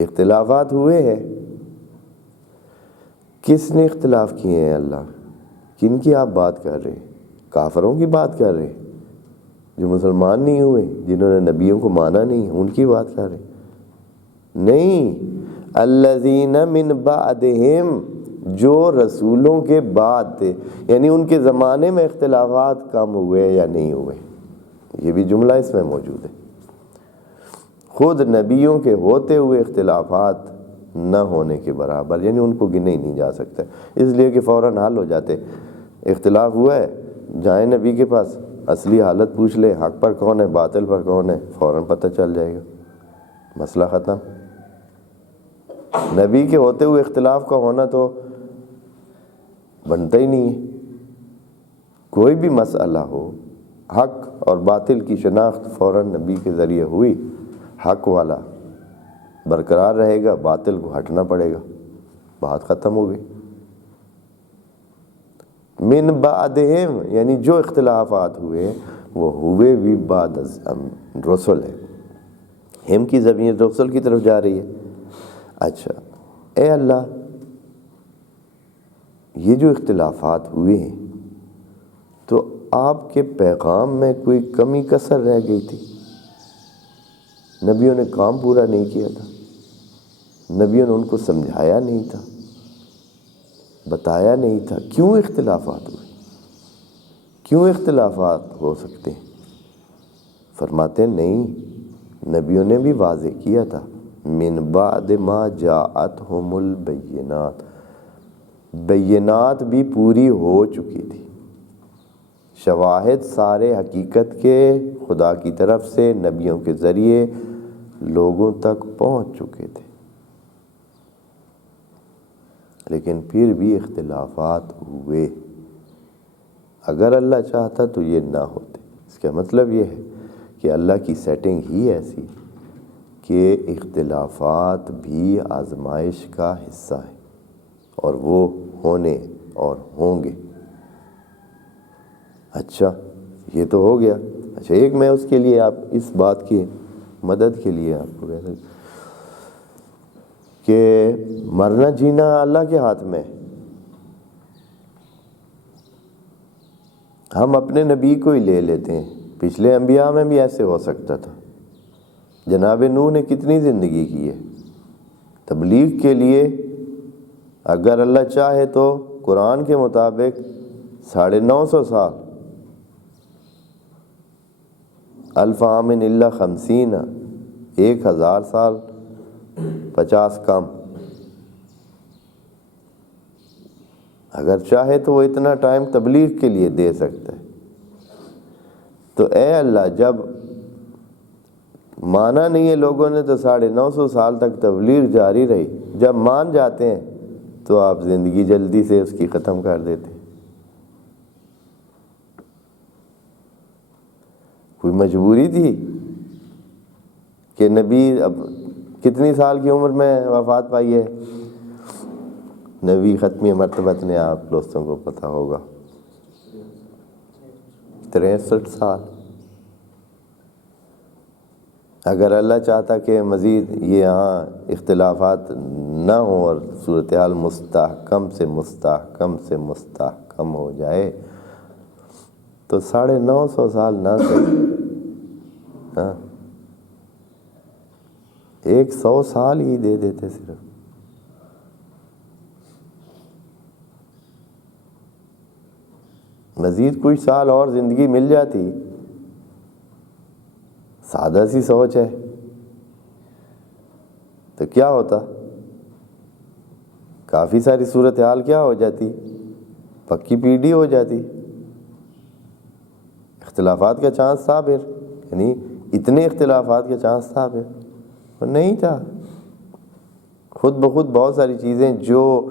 اختلافات ہوئے ہیں، کس نے اختلاف کیے ہیں؟ اللہ۔ کن کی آپ بات کر رہے ہیں؟ کافروں کی بات کر رہے ہیں، جو مسلمان نہیں ہوئے، جنہوں نے نبیوں کو مانا نہیں، ان کی بات کر رہے ہیں؟ نہیں، الذین من بعدہم، جو رسولوں کے بعد تھے، یعنی ان کے زمانے میں اختلافات کم ہوئے یا نہیں ہوئے، یہ بھی جملہ اس میں موجود ہے۔ خود نبیوں کے ہوتے ہوئے اختلافات نہ ہونے کے برابر، یعنی ان کو گنے ہی نہیں جا سکتا، اس لیے کہ فوراً حل ہو جاتے۔ اختلاف ہوا ہے، جائیں نبی کے پاس، اصلی حالت پوچھ لیں، حق پر کون ہے، باطل پر کون ہے، فوراً پتہ چل جائے گا، مسئلہ ختم۔ نبی کے ہوتے ہوئے اختلاف کا ہونا تو بنتا ہی نہیں ہے۔ کوئی بھی مسئلہ ہو، حق اور باطل کی شناخت فوراً نبی کے ذریعے ہوئی، حق والا برقرار رہے گا، باطل کو ہٹنا پڑے گا، بات ختم ہو گئی۔ من بعدہم، یعنی جو اختلافات ہوئے وہ ہوئے بھی بعد رسل ہے، ہم کی ضمیر رسل کی طرف جا رہی ہے۔ اچھا اے اللہ، یہ جو اختلافات ہوئے ہیں تو آپ کے پیغام میں کوئی کمی کسر رہ گئی تھی؟ نبیوں نے کام پورا نہیں کیا تھا؟ نبیوں نے ان کو سمجھایا نہیں تھا، بتایا نہیں تھا؟ کیوں اختلافات ہوئے؟ کیوں اختلافات ہو سکتے ہیں؟ فرماتے ہیں نہیں، نبیوں نے بھی واضح کیا تھا، من بعد ما جاءتہم البینات، بینات بھی پوری ہو چکی تھی، شواہد سارے حقیقت کے خدا کی طرف سے نبیوں کے ذریعے لوگوں تک پہنچ چکے تھے، لیکن پھر بھی اختلافات ہوئے۔ اگر اللہ چاہتا تو یہ نہ ہوتے۔ اس کا مطلب یہ ہے کہ اللہ کی سیٹنگ ہی ایسی کہ اختلافات بھی آزمائش کا حصہ ہے، اور وہ ہونے اور ہوں گے۔ اچھا یہ تو ہو گیا۔ اچھا ایک میں اس کے لیے، آپ اس بات کی مدد کے لیے آپ کو کہتا ہوں کہ مرنا جینا اللہ کے ہاتھ میں ہے۔ ہم اپنے نبی کو ہی لے لیتے ہیں، پچھلے انبیاء میں بھی ایسے ہو سکتا تھا۔ جناب نوح نے کتنی زندگی کی ہے تبلیغ کے لیے؟ اگر اللہ چاہے تو قرآن کے مطابق 950 سال، 1000 عام الا 50، 1000 سال 50 کم۔ اگر چاہے تو وہ اتنا ٹائم تبلیغ کے لیے دے سکتا ہے۔ تو اے اللہ، جب مانا نہیں ہے لوگوں نے تو 950 سال تک تبلیغ جاری رہی، جب مان جاتے ہیں تو آپ زندگی جلدی سے اس کی ختم کر دیتے ہیں۔ کوئی مجبوری تھی کہ نبی اب کتنی سال کی عمر میں وفات پائی ہے؟ نبی ختمی مرتبت نے، آپ دوستوں کو پتہ ہوگا، 63 سال۔ اگر اللہ چاہتا کہ مزید یہاں اختلافات نہ ہوں اور صورتحال مستحکم سے مستحکم ہو جائے تو 950 سال نہ صحیح، ہاں 100 سال ہی دے دیتے صرف۔ مزید کچھ سال اور زندگی مل جاتی، سادہ سی سوچ ہے، تو کیا ہوتا؟ کافی ساری صورتحال کیا ہو جاتی؟ پکی پیڑھی ہو جاتی۔ اختلافات کا چانس تھا پھر، یعنی اتنے اختلافات کا چانس تھا پھر، اور نہیں تھا۔ خود بخود بہت ساری چیزیں جو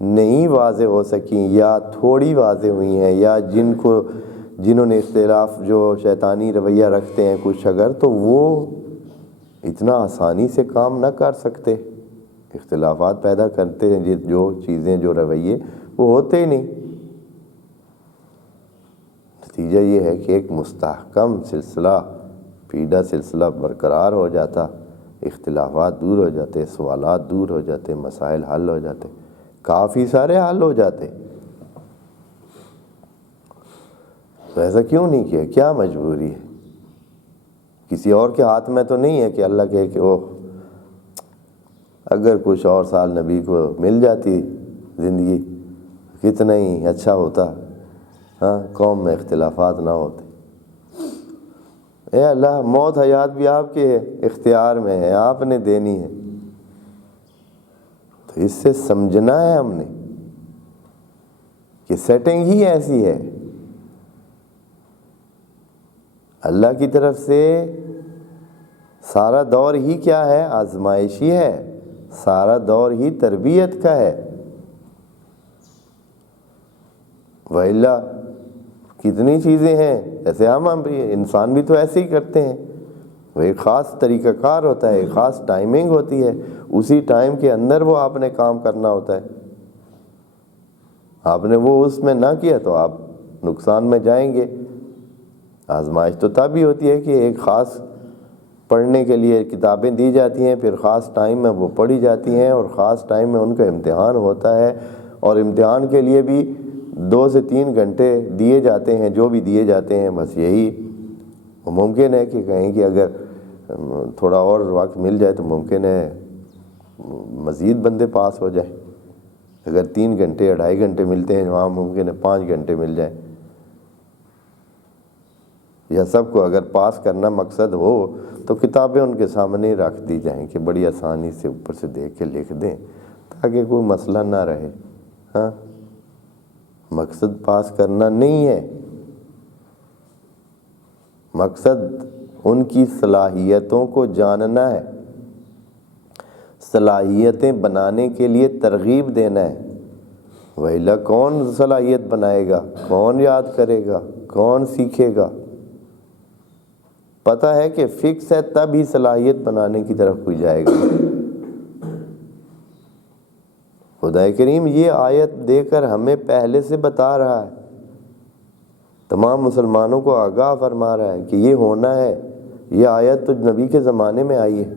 نہیں واضح ہو سکیں یا تھوڑی واضح ہوئی ہیں، یا جنہوں نے اختلاف جو شیطانی رویہ رکھتے ہیں کچھ اگر، تو وہ اتنا آسانی سے کام نہ کر سکتے، اختلافات پیدا کرتے ہیں جو چیزیں، جو رویے، وہ ہوتے ہی نہیں۔ نتیجہ یہ ہے کہ ایک مستحکم سلسلہ، پیڑھا سلسلہ برقرار ہو جاتا، اختلافات دور ہو جاتے، سوالات دور ہو جاتے، مسائل حل ہو جاتے، کافی سارے حل ہو جاتے. تو ایسا کیوں نہیں کیا؟ کیا مجبوری ہے؟ کسی اور کے ہاتھ میں تو نہیں ہے کہ اللہ کہے کہ اوہ اگر کچھ اور سال نبی کو مل جاتی زندگی کتنا ہی اچھا ہوتا، ہاں قوم میں اختلافات نہ ہوتے. اے اللہ، موت حیات بھی آپ کے اختیار میں ہے، آپ نے دینی ہے. تو اس سے سمجھنا ہے ہم نے کہ سیٹنگ ہی ایسی ہے. اللہ کی طرف سے سارا دور ہی کیا ہے؟ آزمائشی ہے. سارا دور ہی تربیت کا ہے. وَإِلَّا کتنی چیزیں ہیں، جیسے ہم بھی انسان بھی تو ایسے ہی کرتے ہیں. وہ ایک خاص طریقہ کار ہوتا ہے، ایک خاص ٹائمنگ ہوتی ہے، اسی ٹائم کے اندر وہ آپ نے کام کرنا ہوتا ہے. آپ نے وہ اس میں نہ کیا تو آپ نقصان میں جائیں گے. آزمائش تو تب ہی ہوتی ہے کہ ایک خاص پڑھنے کے لیے کتابیں دی جاتی ہیں، پھر خاص ٹائم میں وہ پڑھی جاتی ہیں اور خاص ٹائم میں ان کا امتحان ہوتا ہے، اور امتحان کے لیے بھی 2 سے 3 گھنٹے دیے جاتے ہیں، جو بھی دیے جاتے ہیں. بس یہی ممکن ہے کہ کہیں کہ اگر تھوڑا اور وقت مل جائے تو ممکن ہے مزید بندے پاس ہو جائیں. اگر 3 گھنٹے 2.5 گھنٹے ملتے ہیں وہاں ممکن ہے 5 گھنٹے مل جائیں. یا سب کو اگر پاس کرنا مقصد ہو تو کتابیں ان کے سامنے رکھ دی جائیں کہ بڑی آسانی سے اوپر سے دیکھ کے لکھ دیں تاکہ کوئی مسئلہ نہ رہے. ہاں، مقصد پاس کرنا نہیں ہے، مقصد ان کی صلاحیتوں کو جاننا ہے، صلاحیتیں بنانے کے لیے ترغیب دینا ہے. وَإِلَّا کون صلاحیت بنائے گا؟ کون یاد کرے گا؟ کون سیکھے گا؟ پتہ ہے کہ فکس ہے تب ہی صلاحیت بنانے کی طرف کوئی جائے گا. خدا کریم یہ آیت دے کر ہمیں پہلے سے بتا رہا ہے، تمام مسلمانوں کو آگاہ فرما رہا ہے کہ یہ ہونا ہے. یہ آیت تو نبی کے زمانے میں آئی ہے،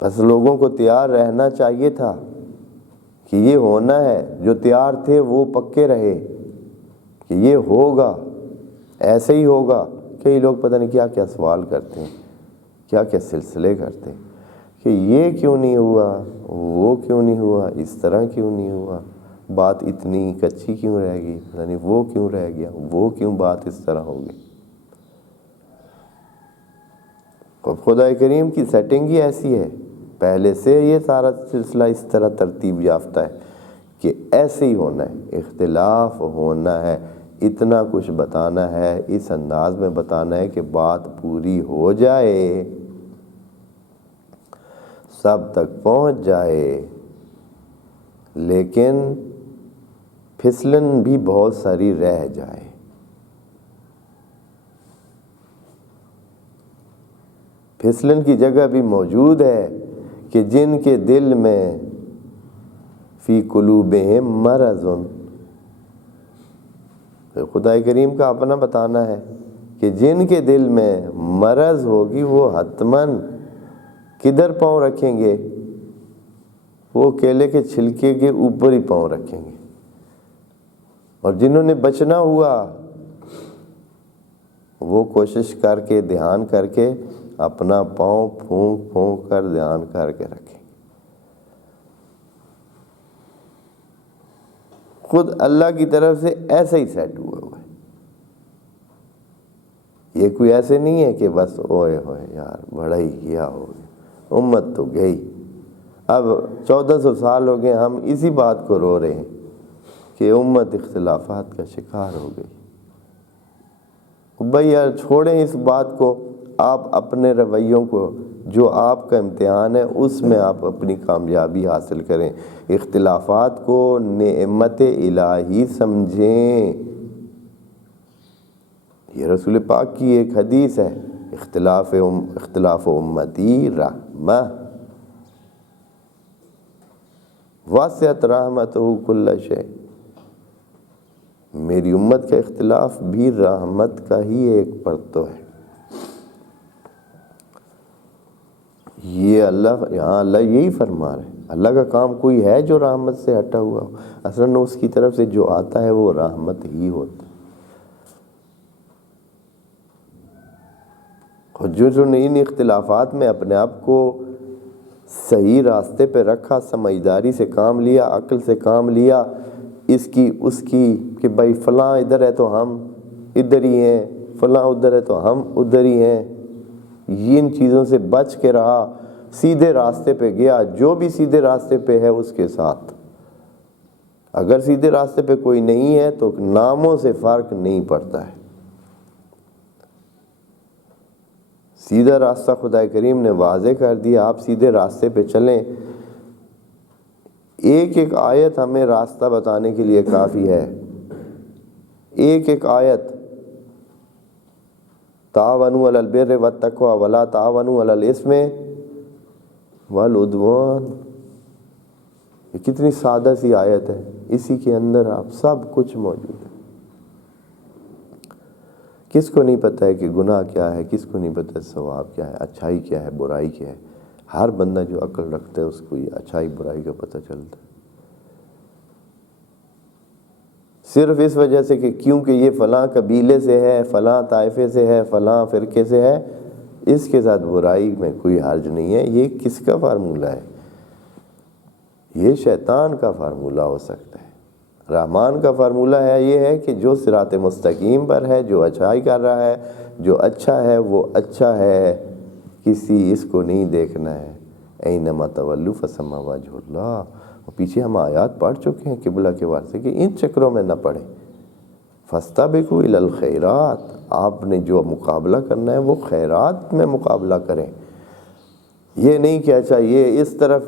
بس لوگوں کو تیار رہنا چاہیے تھا کہ یہ ہونا ہے. جو تیار تھے وہ پکے رہے کہ یہ ہوگا، ایسے ہی ہوگا. کئی لوگ پتہ نہیں کیا کیا سوال کرتے ہیں، کیا کیا سلسلے کرتے ہیں کہ یہ کیوں نہیں ہوا، وہ کیوں نہیں ہوا، اس طرح کیوں نہیں ہوا، بات اتنی کچی کیوں رہ گئی، پتہ نہیں وہ کیوں رہ گیا، وہ کیوں بات اس طرح ہو گئی. خدا کریم کی سیٹنگ ہی ایسی ہے، پہلے سے یہ سارا سلسلہ اس طرح ترتیب یافتہ ہے کہ ایسے ہی ہونا ہے، اختلاف ہونا ہے، اتنا کچھ بتانا ہے، اس انداز میں بتانا ہے کہ بات پوری ہو جائے، سب تک پہنچ جائے. لیکن پھسلن بھی بہت ساری رہ جائے. پھسلن کی جگہ بھی موجود ہے کہ جن کے دل میں فی قلوبہم مرض، خدا کریم کا اپنا بتانا ہے کہ جن کے دل میں مرض ہوگی وہ حتماً کدھر پاؤں رکھیں گے؟ وہ کیلے کے چھلکے کے اوپر ہی پاؤں رکھیں گے. اور جنہوں نے بچنا ہوا وہ کوشش کر کے دھیان کر کے اپنا پاؤں پھونک پھونک کر دھیان کر کے رکھیں. خود اللہ کی طرف سے ایسے ہی سیٹ ہوا ہوا ہے. یہ کوئی ایسے نہیں ہے کہ بس اوئے ہوئے یار بڑا ہی کیا ہو گیا، امت تو گئی، اب 1400 سال ہو گئے ہم اسی بات کو رو رہے ہیں کہ امت اختلافات کا شکار ہو گئی. بھائی یار چھوڑیں اس بات کو، آپ اپنے رویوں کو، جو آپ کا امتحان ہے اس میں آپ اپنی کامیابی حاصل کریں. اختلافات کو نعمت الہی سمجھیں. یہ رسول پاک کی ایک حدیث ہے، اختلاف امتی رحمہ وسعت رحمتہ کل شیء. میری امت کا اختلاف بھی رحمت کا ہی ایک پرتو ہے. یہ یہاں اللہ یہی فرما رہے ہیں، اللہ کا کام کوئی ہے جو رحمت سے ہٹا ہوا ہو؟ اصلاً اس کی طرف سے جو آتا ہے وہ رحمت ہی ہوتا ہے۔ اور جو ان اختلافات میں اپنے آپ کو صحیح راستے پہ رکھا، سمجھداری سے کام لیا، عقل سے کام لیا، اس کی کہ بھائی فلاں ادھر ہے تو ہم ادھر ہی ہیں، فلاں ادھر ہے تو ہم ادھر ہی ہیں، یہ ان چیزوں سے بچ کے رہا، سیدھے راستے پہ گیا۔ جو بھی سیدھے راستے پہ ہے اس کے ساتھ، اگر سیدھے راستے پہ کوئی نہیں ہے تو ناموں سے فرق نہیں پڑتا ہے۔ سیدھا راستہ خدا کریم نے واضح کر دیا، آپ سیدھے راستے پہ چلیں۔ ایک ایک آیت ہمیں راستہ بتانے کے لیے کافی ہے، ایک ایک آیت۔ تعاونوا علی البر والتقوی ولا تعاونوا علی الاثم والعدوان، یہ کتنی سادہ سی آیت ہے، اسی کے اندر آپ سب کچھ موجود ہے۔ کس کو نہیں پتہ ہے کہ گناہ کیا ہے، کس کو نہیں پتہ ہے ثواب کیا ہے، اچھائی کیا ہے، برائی کیا ہے؟ ہر بندہ جو عقل رکھتا ہے اس کو یہ اچھائی برائی کا پتہ چلتا ہے۔ صرف اس وجہ سے کہ کیونکہ یہ فلاں قبیلے سے ہے، فلاں طائفے سے ہے، فلاں فرقے سے ہے، اس کے ساتھ برائی میں کوئی حرج نہیں ہے۔ یہ کس کا فارمولہ ہے؟ یہ شیطان کا فارمولہ ہو سکتا ہے۔ رحمان کا فارمولہ یہ ہے کہ جو صراط مستقیم پر ہے، جو اچھائی کر رہا ہے، جو اچھا ہے وہ اچھا ہے، کسی اس کو نہیں دیکھنا ہے۔ اینما تولوا فثم وجہ اللہ۔ اور پیچھے ہم آیات پڑھ چکے ہیں قبلہ کے واسطے کہ ان چکروں میں نہ پڑیں۔ فاستبقوا الی الخیرات، آپ نے جو مقابلہ کرنا ہے وہ خیرات میں مقابلہ کریں۔ یہ نہیں کہ اچھا یہ اس طرف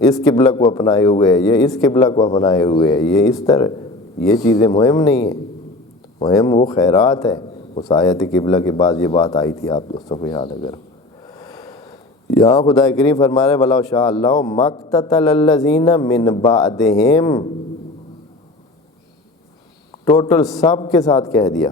اس قبلہ کو اپنائے ہوئے ہے، یہ اس قبلہ کو اپنائے ہوئے ہے، یہ اس طرح، یہ چیزیں مہم نہیں ہیں، مہم وہ خیرات ہے۔ اس آیت قبلہ کے بعد یہ بات آئی تھی، آپ دوستوں کو یاد اگر یہاں خدا کریم فرما رہے وَلَوْ شَاءَ اللَّهُ مَا اقْتَتَلَ الَّذِينَ مِن بَعْدِهِمْ، ٹوٹل سب کے ساتھ کہہ دیا۔